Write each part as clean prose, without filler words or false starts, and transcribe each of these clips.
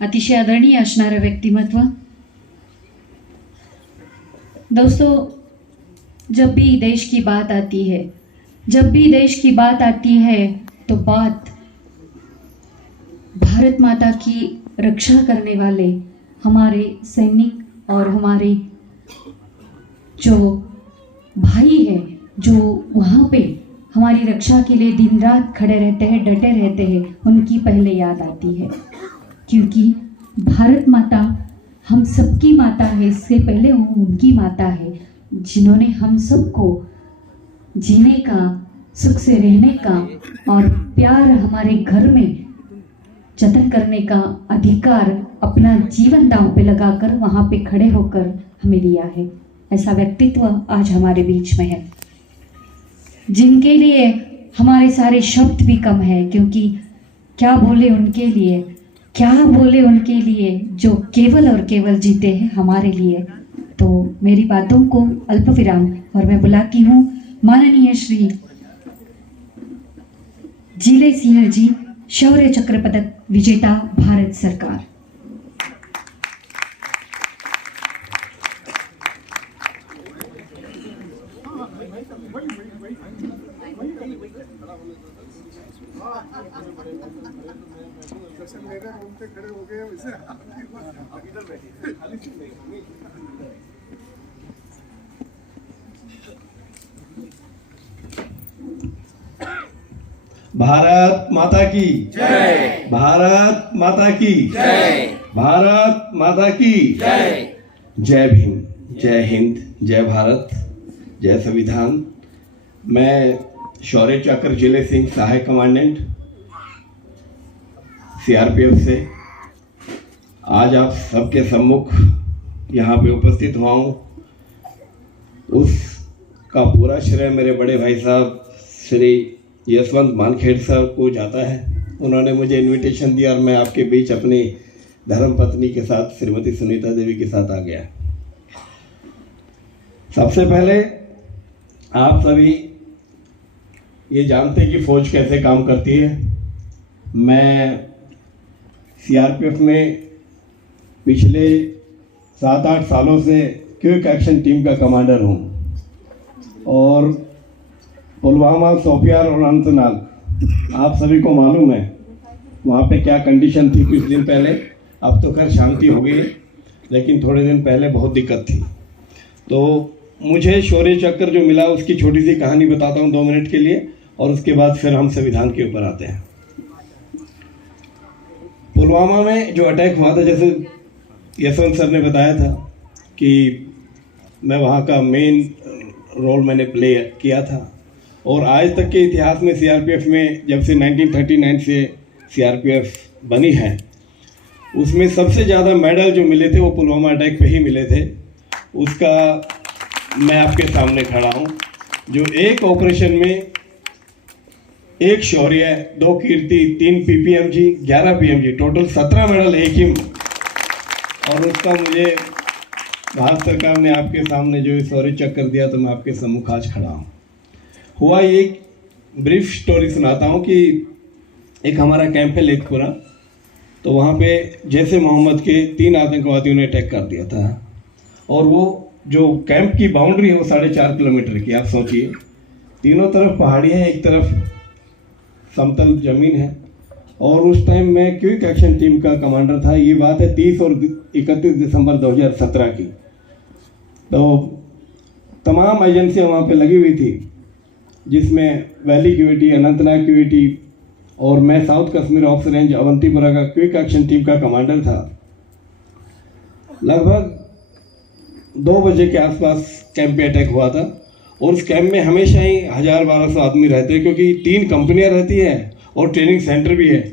अतिशय आदरणीय असणारं व्यक्तिमत्व। दोस्तों, जब भी देश की बात आती है, तो बात भारत माता की रक्षा करने वाले हमारे सैनिक और हमारे जो भाई हैं, जो वहाँ पे हमारी रक्षा के लिए दिन रात खड़े रहते हैं, डटे रहते हैं, उनकी पहले याद आती है। क्योंकि भारत माता हम सबकी माता है, इससे पहले वो उनकी माता है जिन्होंने हम सबको जीने का, सुख से रहने का और प्यार हमारे घर में जतन करने का अधिकार अपना जीवन दांव पे लगाकर वहाँ पे खड़े होकर हमें दिया है। ऐसा व्यक्तित्व आज हमारे बीच में है, जिनके लिए हमारे सारे शब्द भी कम है, क्योंकि क्या बोले उनके लिए जो केवल और केवल जीते हैं हमारे लिए। तो मेरी बातों को अल्प विराम और मैं बुलाती हूँ माननीय श्री जिले सिंह जी, शौर्य चक्र पदक विजेता, भारत सरकार। भारत माता की जय। भारत माता की जय। भारत माता की जय। जय भीम, जय हिंद, जय भारत, जय संविधान। मैं शौर्य चक्र जिले सिंह, सहायक कमांडेंट सीआरपीएफ से आज आप सबके सम्मुख यहाँ पे उपस्थित हुआ हूँ। उसका पूरा श्रेय मेरे बड़े भाई साहब श्री यशवंत मानखेड़ सर को जाता है। उन्होंने मुझे इनविटेशन दिया और मैं आपके बीच अपनी धर्मपत्नी के साथ, श्रीमती सुनीता देवी के साथ आ गया। सबसे पहले आप सभी ये जानते हैं कि फौज कैसे काम करती है। मैं सीआरपीएफ में पिछले 7-8 सालों से क्विक एक्शन टीम का कमांडर हूँ और पुलवामा, शोपियान और अनंतनाग आप सभी को मालूम है वहाँ पे क्या कंडीशन थी कुछ दिन पहले। अब तो खैर शांति हो गई, लेकिन थोड़े दिन पहले बहुत दिक्कत थी। तो मुझे शौर्य चक्र जो मिला उसकी छोटी सी कहानी बताता हूँ 2 मिनट के लिए, और उसके बाद फिर हम संविधान के ऊपर आते हैं। पुलवामा में जो अटैक हुआ था, जैसे यशवंत सर ने बताया था कि मैं वहाँ का मेन रोल मैंने प्ले किया था। और आज तक के इतिहास में सीआरपीएफ में जब से 1939 से सीआरपीएफ बनी है, उसमें सबसे ज़्यादा मेडल जो मिले थे वो पुलवामा अटैक पे ही मिले थे। उसका मैं आपके सामने खड़ा हूँ, जो एक ऑपरेशन में 1 शौर्य, 2 कीर्ति, 3 पीपीएमजी, 11 पीएमजी, टोटल 17 मेडल एक ही। और उसका मुझे भारत सरकार ने आपके सामने जो शौर्य चक्र दिया, तो मैं आपके सम्मुख आज खड़ा हूँ। हुआ ये, ब्रीफ स्टोरी सुनाता हूँ कि एक हमारा कैंप है लेथपुरा, तो वहाँ पे जैसे मोहम्मद के 3 आतंकवादियों ने अटैक कर दिया था। और वो जो कैंप की बाउंड्री है वो 4.5 किलोमीटर की। आप सोचिए, तीनों तरफ पहाड़ी है, एक तरफ समतल जमीन है। और उस टाइम मैं क्विक एक्शन टीम का कमांडर था। ये बात है 30 और 31 दिसंबर 2017 की। तो तमाम एजेंसियाँ वहाँ पे लगी हुई थी, जिसमें वैली क्यूटी, अनंतनाग क्यूटी, और मैं south Kashmir officer range Awantipora का क्विक एक्शन टीम का कमांडर था। लगभग 2 बजे के आसपास कैंप पे अटैक हुआ था। और उस कैंप में हमेशा ही 1000-1200 आदमी रहते हैं, क्योंकि 3 कंपनियां रहती है और ट्रेनिंग सेंटर भी है।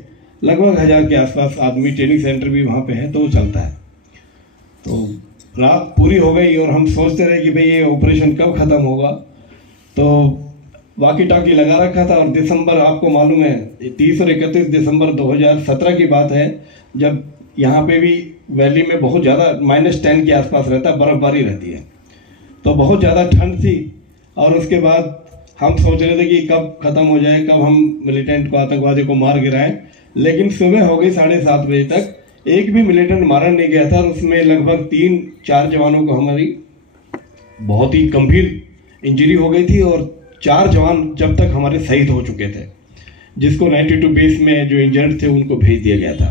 लगभग 1000 के आसपास आदमी, ट्रेनिंग सेंटर भी वहाँ पे है, तो वो चलता है। तो रात पूरी हो गई और हम सोचते रहे कि भाई ये ऑपरेशन कब ख़त्म होगा। तो वाकी टाकी लगा रखा था। और दिसंबर, आपको मालूम है 30 और 31 दिसंबर 2017 की बात है, जब यहाँ पे भी वैली में बहुत ज़्यादा -10 के आसपास रहता है, बर्फबारी रहती है, तो बहुत ज़्यादा ठंड थी। और उसके बाद हम सोच रहे थे कि कब ख़त्म हो जाए, कब हम मिलिटेंट को, आतंकवादी को मार गिराएं। लेकिन सुबह हो गई 7:30 बजे तक एक भी मिलिटेंट मारा नहीं गया था और उसमें लगभग 3-4 जवानों को हमारी बहुत ही गंभीर इंजरी हो गई थी और 4 जवान जब तक हमारे शहीद हो चुके थे, जिसको 92 बेस में जो इंजर्ड थे उनको भेज दिया गया था।